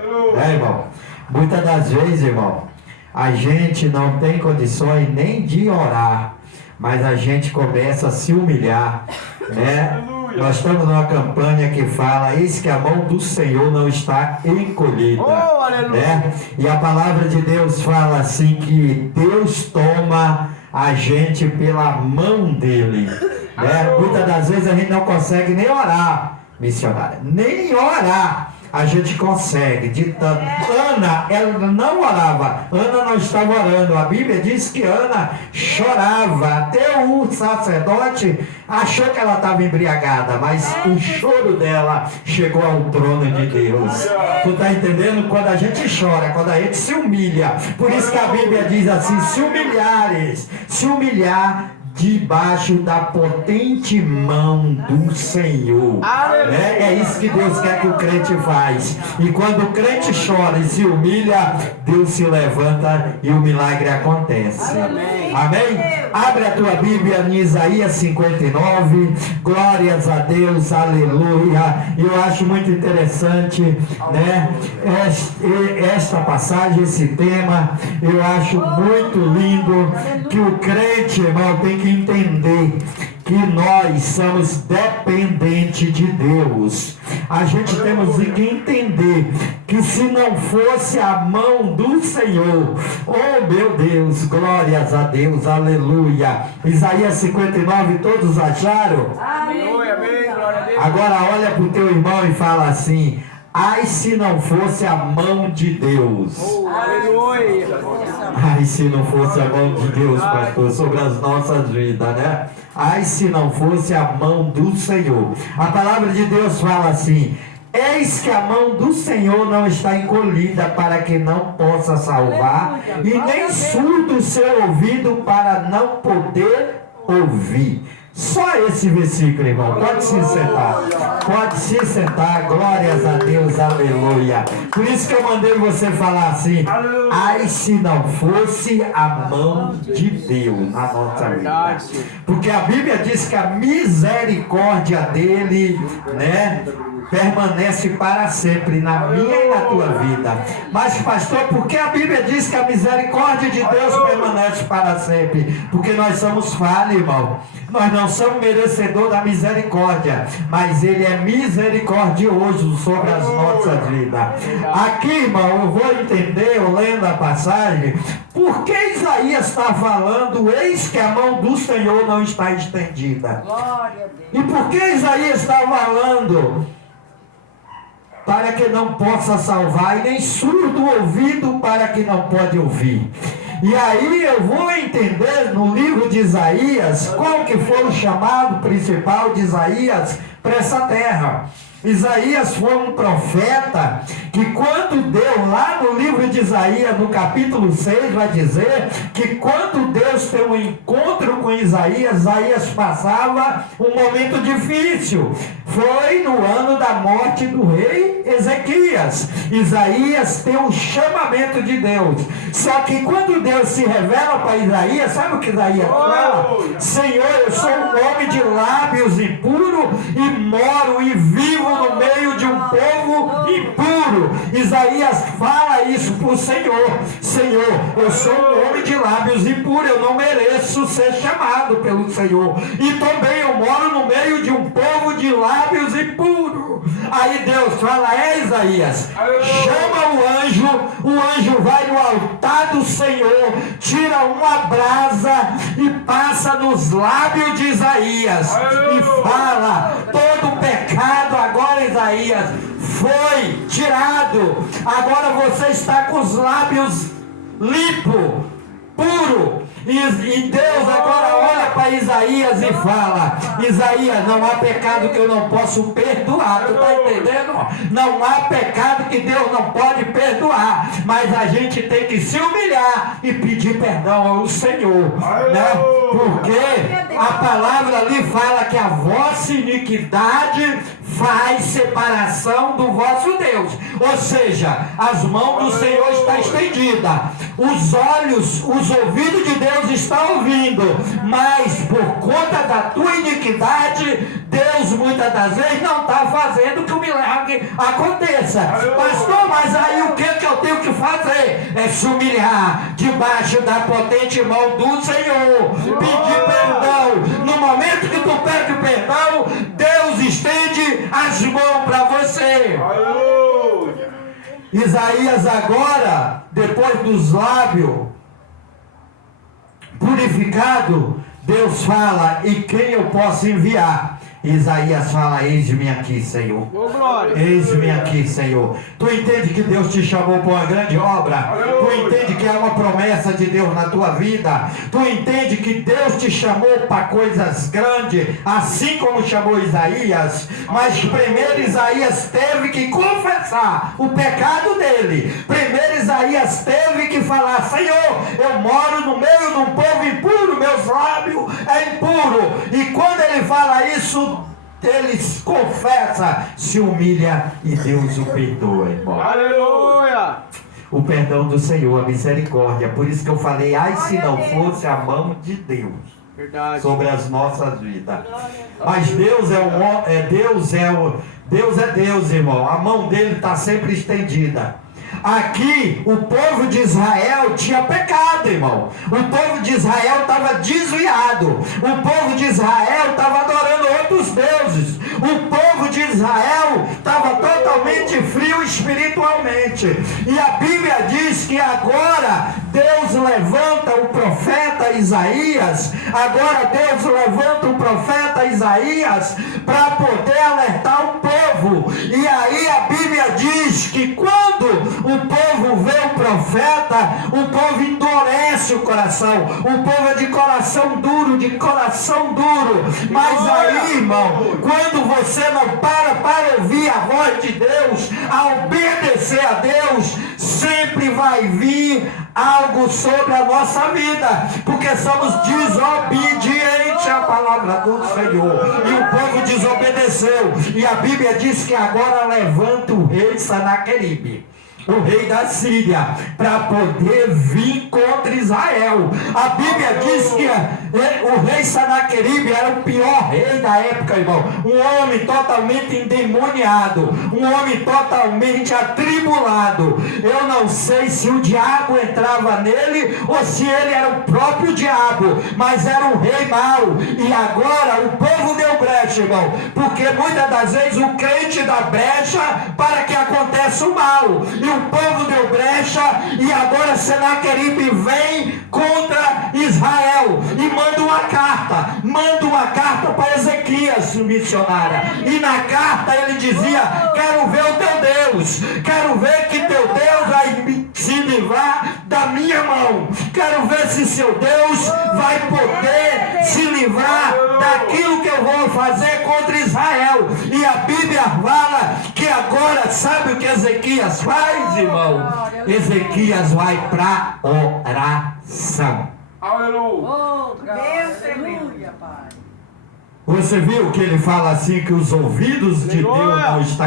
Irmão? Muitas das vezes, irmão, a gente não tem condições nem de orar, mas a gente começa a se humilhar, né? Nós estamos numa campanha que fala: eis que a mão do Senhor não está encolhida, né? E a palavra de Deus fala assim, que Deus toma a gente pela mão dele, né? Muitas das vezes a gente não consegue nem orar, missionária, nem orar a gente consegue, de tanto. Ana, ela não orava, Ana não estava orando. A Bíblia diz que Ana chorava, até o sacerdote achou que ela estava embriagada, mas o choro dela chegou ao trono de Deus. Tu está entendendo? Quando a gente chora, quando a gente se humilha, por isso que a Bíblia diz assim: se humilhar debaixo da potente mão do Senhor, né? É isso que Deus quer que o crente faz. E quando o crente chora e se humilha, Deus se levanta e o milagre acontece. Amém? Abre a tua Bíblia em Isaías 59. Glórias a Deus, aleluia. Eu acho muito interessante, né, esta passagem, esse tema. Eu acho muito lindo que o crente, irmão, tem que entender que nós somos dependentes de Deus. A gente temos que entender que se não fosse a mão do Senhor, oh meu Deus, glórias a Deus, aleluia. Isaías 59, todos acharam? Amém. Agora olha para o teu irmão e fala assim: ai, se não fosse a mão de Deus. Ai, se não fosse a mão de Deus, pastor, sobre as nossas vidas, né? Ai, se não fosse a mão do Senhor. A palavra de Deus fala assim: eis que a mão do Senhor não está encolhida para que não possa salvar, e nem surdo o seu ouvido para não poder ouvir. Só esse versículo, irmão. Pode se sentar. Pode se sentar. Glórias a Deus. Aleluia. Por isso que eu mandei você falar assim: ai, se não fosse a mão de Deus na nossa vida. Porque a Bíblia diz que a misericórdia dele, né, permanece para sempre na minha e na tua vida. Mas pastor, por que a Bíblia diz que a misericórdia de Deus permanece para sempre? Porque nós somos falhos, irmão. Nós não somos merecedores da misericórdia, mas Ele é misericordioso sobre as nossas vidas. Aqui, irmão, eu vou entender, eu lendo a passagem, por que Isaías está falando: eis que a mão do Senhor não está estendida? E por que Isaías está falando para que não possa salvar, e nem surdo o ouvido para que não pode ouvir? E aí eu vou entender no livro de Isaías qual que foi o chamado principal de Isaías para essa terra. Isaías foi um profeta que, quando Deus, lá no livro de Isaías, no capítulo 6, vai dizer que quando Deus tem um encontro com Isaías, Isaías passava um momento difícil. Foi no ano da morte do rei Ezequias. Isaías tem um chamamento de Deus. Só que quando Deus se revela para Isaías, sabe o que Isaías fala? Senhor, eu sou um homem de lábios impuros e moro e vivo no meio de um povo impuro. Isaías fala isso para o Senhor: Senhor, eu sou um homem de lábios impuros, eu não mereço ser chamado pelo Senhor, e também eu moro no meio de um povo de lábios impuros. Aí Deus fala: Isaías, chama o anjo vai no altar do Senhor, tira uma brasa e passa nos lábios de Isaías e fala: todo pecado agora, Isaías, foi tirado. Agora você está com os lábios limpos, puro. E Deus agora olha para Isaías e fala: Isaías, não há pecado que eu não posso perdoar. Tu está entendendo? Não há pecado que Deus não pode perdoar, mas a gente tem que se humilhar e pedir perdão ao Senhor, né? Porque a palavra ali fala que a vossa iniquidade faz separação do vosso Deus. Ou seja, as mãos do Senhor estão estendidas, os olhos, os ouvidos de Deus estão ouvindo, mas por conta da tua iniquidade, Deus muitas das vezes não está fazendo que o milagre aconteça. Pastor, mas aí é se humilhar debaixo da potente mão do Senhor, pedir perdão. No momento que tu pede o perdão, Deus estende as mãos para você. Isaías agora, depois dos lábios purificados, Deus fala: e quem eu posso enviar? Isaías fala: eis-me aqui, Senhor. Eis-me aqui, Senhor. Tu entende que Deus te chamou para uma grande obra? Tu entende que há uma promessa de Deus na tua vida? Tu entende que Deus te chamou para coisas grandes, assim como chamou Isaías? Mas primeiro Isaías teve que confessar o pecado dele. Primeiro Isaías teve que falar: Senhor, eu moro no meio de um povo impuro, meus lábios é impuro. E quando ele fala isso, ele confessa, se humilha e Deus o perdoa, irmão. Aleluia! O perdão do Senhor, a misericórdia. Por isso que eu falei: ai, se não fosse a mão de Deus sobre as nossas vidas. Mas Deus é Deus, irmão. A mão dele está sempre estendida. Aqui o povo de Israel tinha pecado, irmão. O povo de Israel estava desviado. O povo de Israel estava adorando outros deuses. O povo de Israel estava totalmente frio espiritualmente. E a Bíblia diz que agora Deus levanta o profeta Isaías. Agora Deus levanta o profeta Isaías para poder alertar o povo. E aí a Bíblia diz que quando o povo vê o profeta, o povo endurece o coração. O povo é de coração duro, Mas aí, irmão, quando você não para ouvir a voz de Deus, a obedecer a Deus, sempre vai vir algo sobre a nossa vida, porque somos desobedientes à palavra do Senhor. E o povo desobedeceu. E a Bíblia diz que agora levanta o rei Sanaqueribe, o rei da Síria, para poder vir contra Israel. A Bíblia diz que o rei Sanaqueribe era o pior rei da época, irmão. Um homem totalmente endemoniado, um homem totalmente atribulado. Eu não sei se o diabo entrava nele ou se ele era o próprio diabo, mas era um rei mau. E agora o povo deu brecha, irmão, porque muitas das vezes o crente dá brecha para que aconteça o mal. E o povo deu brecha, e agora Sanaqueribe vem contra Israel e manda uma carta para Ezequias, missionária. E na carta ele dizia: quero ver o teu Deus, quero ver que teu Deus vai se livrar da minha mão, quero ver se seu Deus vai poder se livrar daquilo que eu vou fazer contra Israel. E a Bíblia fala que agora, sabe o que Ezequias faz, irmão? Ezequias vai para oração. Aleluia, Pai. Você viu que ele fala assim, que os ouvidos de Deus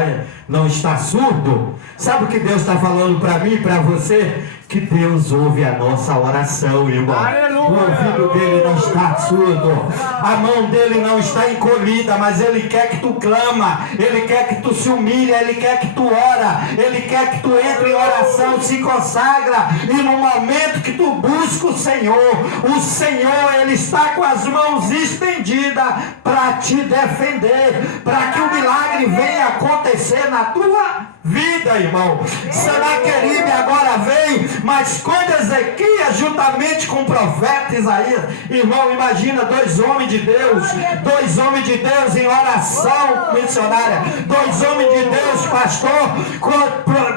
não está surdo? Sabe o que Deus está falando para mim e para você? Que Deus ouve a nossa oração, irmão. Aleluia. O ouvido dele não está surdo, a mão dele não está encolhida, mas ele quer que tu clama, ele quer que tu se humilha, ele quer que tu ora, ele quer que tu entre em oração, se consagra, e no momento que tu busca o Senhor, ele está com as mãos estendidas para te defender, para que o milagre venha acontecer na tua vida, irmão. Sanaqueribe agora vem, mas quando Ezequias, juntamente com o profeta Isaías, irmão, imagina dois homens de Deus em oração missionária, dois homens de Deus, pastor,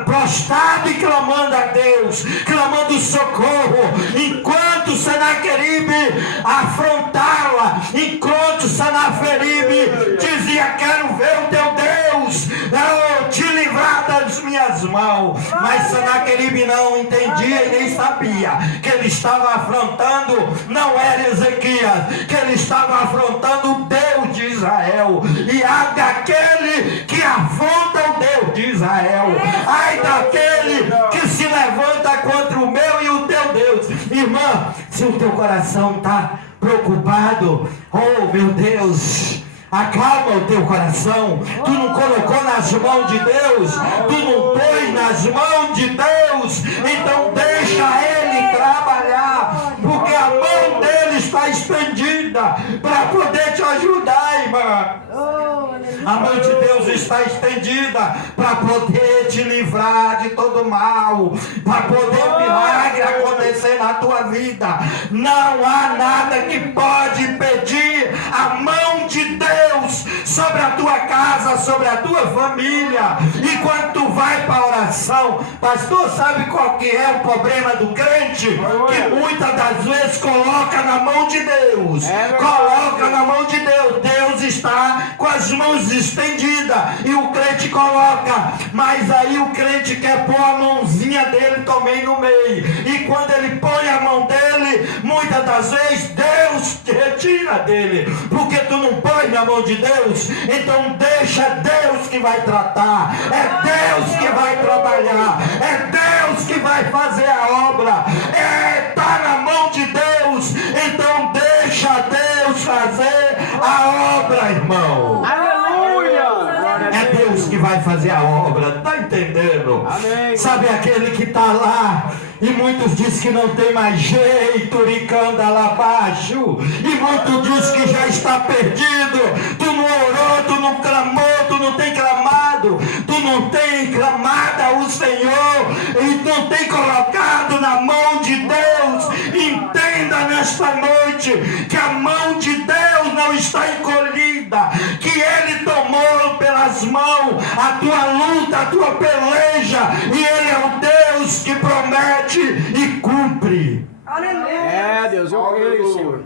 prostrado e clamando a Deus, clamando socorro, enquanto Sanaqueribe afrontava, enquanto Sanaqueribe dizia: quero ver o teu Deus, eu te livrar das minhas mãos. Mas Sanaqueribe não entendia e nem sabia que ele estava afrontando, não era Ezequias, que ele estava afrontando o Deus de Israel. E ai daquele que afronta o Deus de Israel, ai daquele que se levanta contra o meu e o teu Deus. Irmã, se o teu coração está preocupado, oh meu Deus, acalma o teu coração. Tu não colocou nas mãos de Deus, tu não pôs nas mãos de Deus, então deixa A mão de Deus está estendida para poder te livrar de todo mal, para poder o milagre acontecer na tua vida. Não há nada que pode impedir a mão de Deus sobre a tua casa, sobre a tua família. E quando tu vai para a oração, pastor, sabe qual que é o problema do crente? Que muitas das vezes coloca na mão de Deus. Coloca na mão de Deus. Deus está com as mãos estendidas e o crente coloca, mas aí o crente quer pôr a mãozinha dele também no meio. E quando ele põe a mão dele, muitas das vezes Deus te retira dele, porque tu não põe na mão de Deus. Então deixa Deus que vai tratar, é Deus que vai trabalhar, é Deus que vai fazer a obra, está na mão de Deus. Então deixa Deus fazer a obra, irmão. Aleluia! É Deus que vai fazer a obra, tá entendendo? Amém. Sabe aquele que está lá e muitos dizem que não tem mais jeito, ricanda lá abaixo, e muitos dizem que já está perdido. Tu não orou, tu não clamou, tu não tem clamado, tu não tem clamado ao Senhor e não tem colocado na mão de Deus. Entenda nesta noite que a mão de Deus não está encolhida, que Ele tomou pelas mãos a tua luta, a tua peleja, e Ele é o Deus que promete e cumpre. É, Deus, eu creio, Senhor.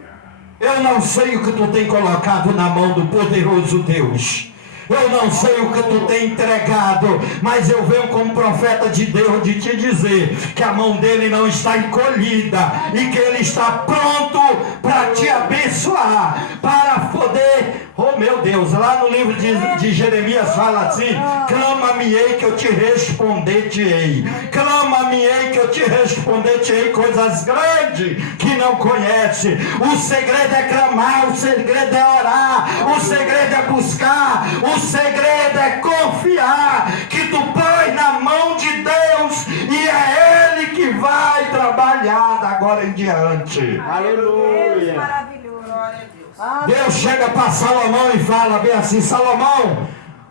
Eu não sei o que tu tem colocado na mão do poderoso Deus. Eu não sei o que tu tem entregado, mas eu venho como profeta de Deus de te dizer que a mão dele não está encolhida e que ele está pronto para te abençoar, para poder, oh meu Deus, lá no livro de Jeremias fala assim: clama-me-ei que eu te responder-te-ei, clama-me-ei que eu te responder-te-ei coisas grandes que não conhece. O segredo é clamar, o segredo é orar, o segredo é buscar, o segredo é confiar que tu põe na mão de Deus e é Ele que vai trabalhar da agora em diante. Aleluia. Maravilhoso. Glória a Deus. Deus chega para Salomão e fala bem assim: Salomão,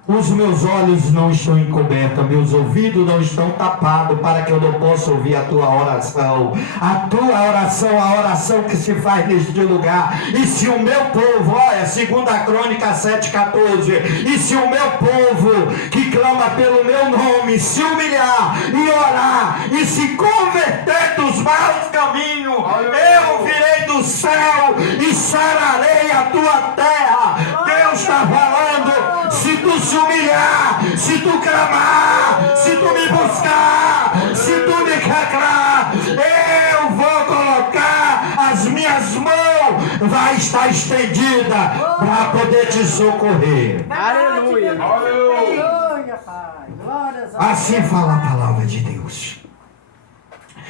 os meus olhos não estão encobertos, meus ouvidos não estão tapados, para que eu não possa ouvir a tua oração. A tua oração, a oração que se faz neste lugar. E se o meu povo, olha, 2 Crônica 7,14, e se o meu povo que clama pelo meu nome se humilhar e orar e se converter dos maus caminhos, eu virei do céu e sararei a tua terra. Deus está falando: se tu se humilhar, se tu clamar, se tu me buscar, se tu me clamar, eu vou colocar as minhas mãos, vai estar estendida para poder te socorrer. Aleluia. Aleluia, Pai. Glórias a Deus. Assim fala a palavra de Deus.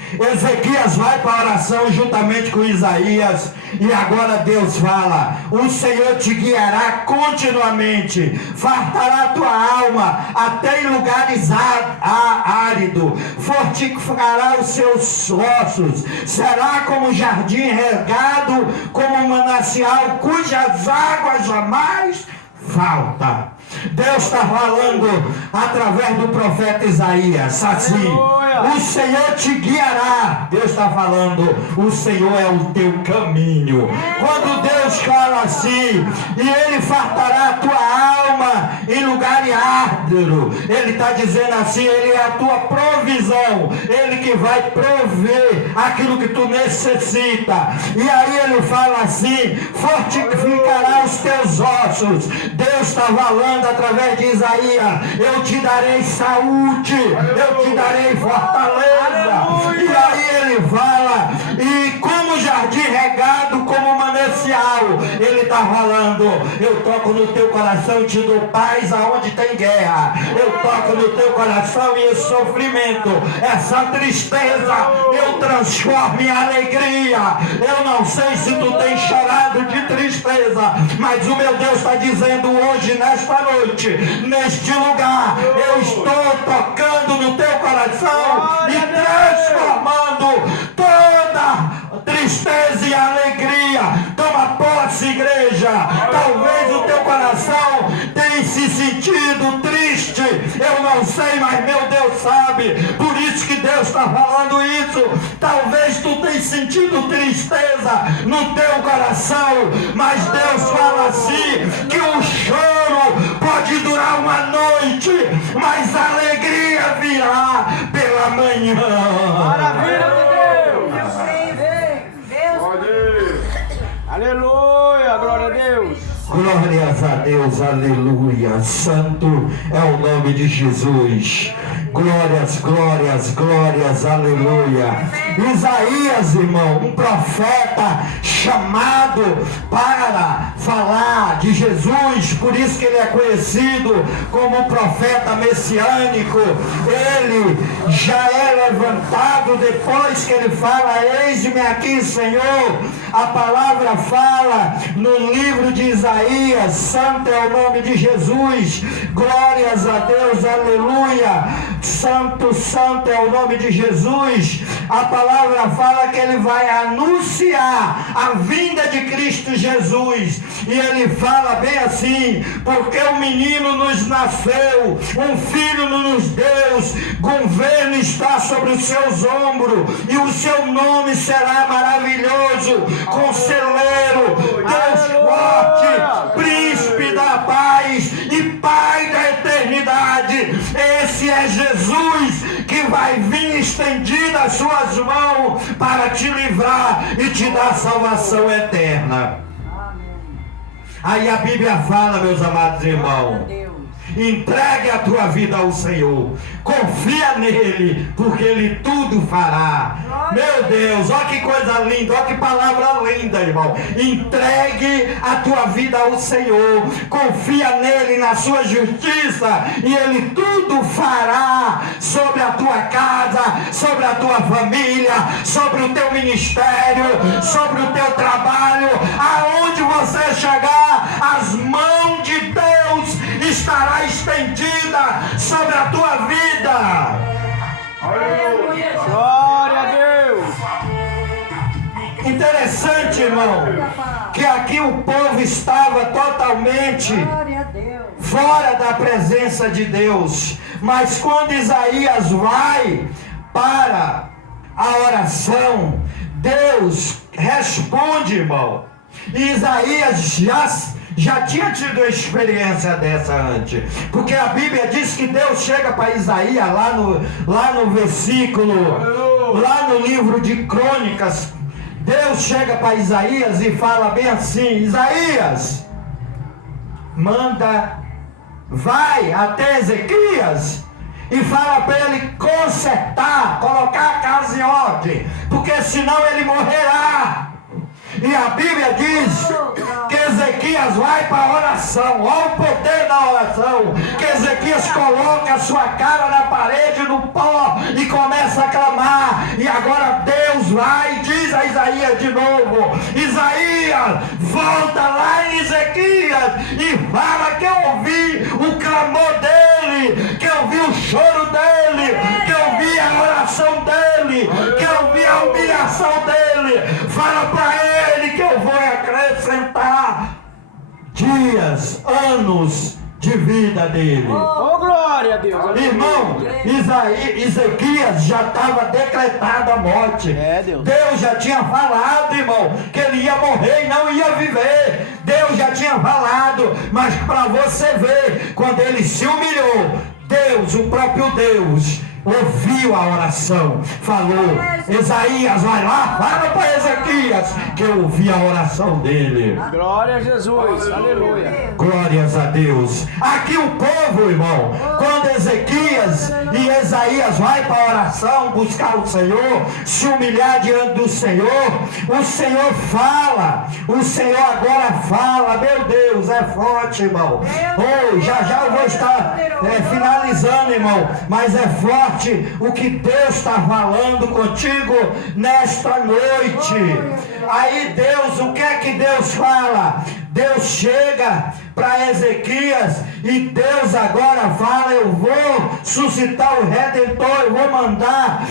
Ezequias vai para a oração juntamente com Isaías, e agora Deus fala: o Senhor te guiará continuamente, fartará a tua alma até em lugares áridos, fortificará os seus ossos, será como jardim regado, como um manancial cujas águas jamais faltam. Deus está falando através do profeta Isaías assim: o Senhor te guiará. Deus está falando, o Senhor é o teu caminho. Quando Deus fala assim, e Ele fartará a tua alma em lugar árduo, Ele está dizendo assim: Ele é a tua provisão, Ele que vai prover aquilo que tu necessita. E aí Ele fala assim: fortificará os teus ossos. Deus está falando através de Isaías: eu te darei saúde, eu te darei fortaleza. E aí ele fala: e como jardim regado, como manancial, ele está falando: eu toco no teu coração e te dou paz aonde tem guerra, eu toco no teu coração e esse sofrimento, essa tristeza, eu transformo em alegria. Eu não sei se tu tem chorado de tristeza, mas o meu Deus está dizendo hoje, nesta noite, neste lugar, eu estou tocando no teu coração e transformando toda tristeza em alegria. Toma posse, igreja. Talvez o teu coração tenha se sei, mas meu Deus sabe. Por isso que Deus está falando isso. Talvez tu tenha sentido tristeza no teu coração, mas Deus fala assim, que o choro pode durar uma noite, mas a alegria virá pela manhã. Maravilha de Deus. Deus. Aleluia, glória a Deus. Glórias a Deus, aleluia. Santo é o nome de Jesus. Glórias, glórias, glórias, aleluia. Isaías, irmão, um profeta chamado para falar de Jesus, por isso que ele é conhecido como profeta messiânico. Ele já é levantado depois que ele fala: eis-me aqui, Senhor. A palavra fala no livro de Isaías: santo é o nome de Jesus. Glórias a Deus, aleluia. Santo, santo é o nome de Jesus. A palavra fala que ele vai anunciar a vinda de Cristo Jesus. E ele fala bem assim: porque um menino nos nasceu, um filho nos deu, governo está sobre os seus ombros, e o seu nome será maravilhoso, Conselheiro, Deus forte, Príncipe da paz e Pai da eternidade. Esse é Jesus que vai vir estendido as suas mãos para te livrar e te dar salvação eterna. Aí a Bíblia fala, meus amados irmãos, entregue a tua vida ao Senhor, confia nele, porque ele tudo fará. Meu Deus, olha que coisa linda, olha que palavra linda, irmão. Entregue a tua vida ao Senhor, confia nele, na sua justiça, e ele tudo fará sobre a tua casa, sobre a tua família, sobre o teu ministério, sobre o teu trabalho. Aonde você chegar, as mãos de Deus estará estendida sobre a tua vida. Glória a Deus. Interessante, irmão, que aqui o povo estava totalmente fora da presença de Deus. Mas quando Isaías vai para a oração, Deus responde, irmão. E Isaías já tinha tido uma experiência dessa antes, porque a Bíblia diz que Deus chega para Isaías lá no versículo, lá no livro de Crônicas. Deus chega para Isaías e fala bem assim: Isaías, vai até Ezequias e fala para ele consertar, colocar a casa em ordem, porque senão ele morrerá. E a Bíblia diz que Ezequias vai para a oração. Olha o poder da oração. Que Ezequias coloca a sua cara na parede, no pó, e começa a clamar. E agora Deus vai e diz a Isaías de novo: Isaías, volta lá em Ezequias e fala que eu ouvi o clamor dele, que eu vi o choro dele, que eu vi a oração dele, que eu vi a humilhação dele. Fala para ele que eu vou acrescentar dias, anos de vida dele. Oh, glória a Deus. Irmão, Ezequias já estava decretada a morte. Deus já tinha falado, irmão, que ele ia morrer e não ia viver. Deus já tinha falado, mas para você ver, quando ele se humilhou, Deus, o próprio Deus, ouviu a oração, falou: Isaías, vai lá, fala para Ezequias que eu ouvi a oração dele. Glória a Jesus, aleluia. Glórias a Deus. Aqui o povo, irmão, quando Ezequias e Isaías vai para a oração, buscar o Senhor, se humilhar diante do Senhor, o Senhor fala, o Senhor agora fala. Meu Deus, é forte, irmão. Oh, já eu vou estar finalizando, irmão, mas é forte o que Deus está falando contigo nesta noite. Aí Deus, o que é que Deus fala? Deus chega para Ezequias e Deus agora fala: eu vou suscitar o Redentor, eu vou mandar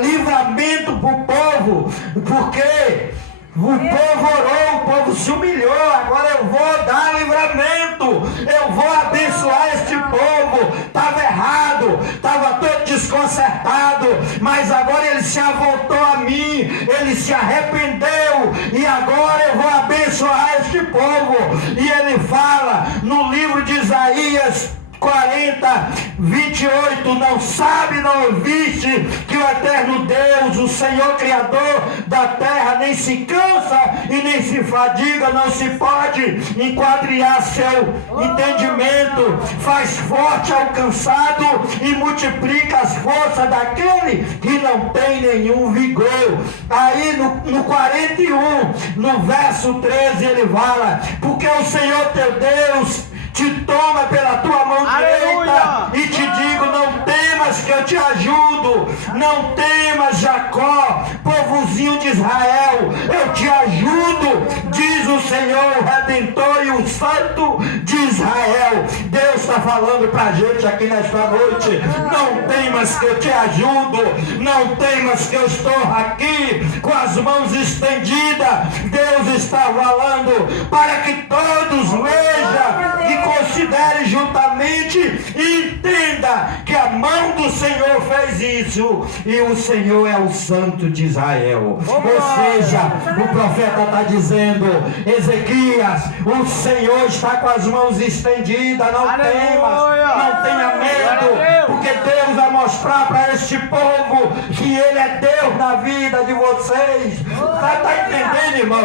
livramento para o povo, porque O povo orou, o povo se humilhou. Agora eu vou dar livramento, eu vou abençoar este povo. Estava errado, estava todo desconcertado, mas agora ele se voltou a mim, ele se arrependeu, e agora eu vou abençoar este povo. E ele fala no livro de Isaías 40, 28, não sabe, não ouviste que o eterno Deus, o Senhor Criador da terra, nem se cansa e nem se fadiga, não se pode enquadrilhar seu entendimento, faz forte ao cansado e multiplica as forças daquele que não tem nenhum vigor. Aí no 41, no verso 13, ele fala, porque o Senhor teu Deus te toma pela tua mão direita e te digo, não temas que eu te ajudo, não temas, Jacó, povozinho de Israel, eu te ajudo, diz o Senhor, o Redentor e o Santo de Israel. Deus está falando para a gente aqui nesta noite, não temas que eu te ajudo, não temas que eu estou aqui com as mãos estendidas. Deus está falando para que todos vejam e considere juntamente e entenda que a mão do Senhor fez isso, e o Senhor é o Santo de Israel. Ou seja, o profeta está dizendo, Ezequias, o Senhor está com as mãos estendidas, não temas, não tenha medo, porque Deus vai mostrar para este povo que Ele é Deus na vida de vocês. Está entendendo, irmão?